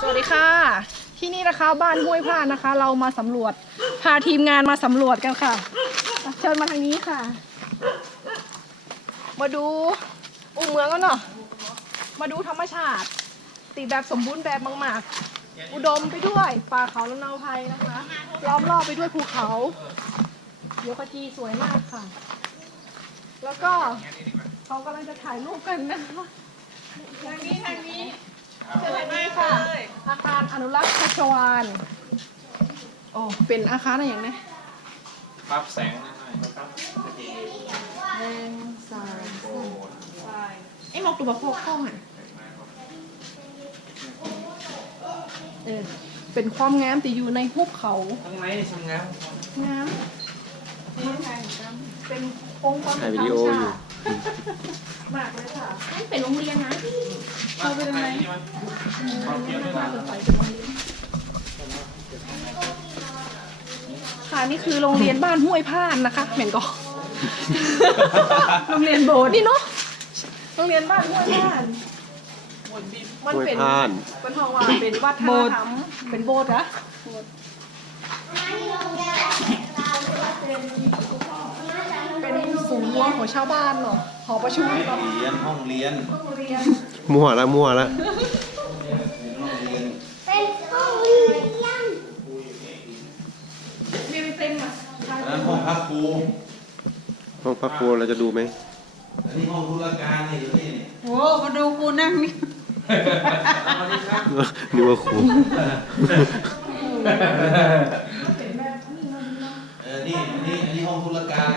สวัสดีค่ะที่นี่นะคะบ้านห้วยพานนะคะ เรามาสำรวจพาทีมงานมาสำรวจกันค่ะเชิญมาทางนี้ค่ะ มาดูอุเมืองกันเนาะมาดูธรรมชาติ ติดแบบสมบูรณ์แบบมากๆอุดมไปด้วยป่าเขาละนาไพนะคะล้อมรอบไปด้วยภูเขาเดี๋ยวกะทีสวยมากค่ะ แล้วก็เขากำลังจะถ่ายรูปกันนะคะทางนี้ทางนี้อนุรักษ์พัชวานโอ้ เป็นอาคารอะไรอย่างนี้ครับแสงนะครับเอ้ยมองตัวบ่พอกข้องอ่ะเออ เป็นความงามแต่อยู่ในหุบเขาทั้งไหนในชมงาม งามเป็นองค์ความงามชาติมากเลยค่ะเป็นโรงเรียนนะพี่เอาไปทำไมมาไปโรงเรีค่ะนี่คือโรงเรียนบ้านห้วยพานนะคะเหม็นก็โรงเรียนโบสถ์นี่เนาะ โรงเรียนบ้านห้วยพานมันเป็นพานมันทองว่าเป็นวัดท่ธรรมเป็นโบสถ์นะโบสถ์อนของชาวบ้านหรอหอประชุมห้องเรียนห้องเรียน มั่วละมั่วละห้องพักครูเราจะดูไหมนี่ห้องธุรการนี่อยู่นี่โอ้มาดูครูนั่งนี่นี่ว่าครูเออ นี่ นี่อันนี้ห้องธุรการ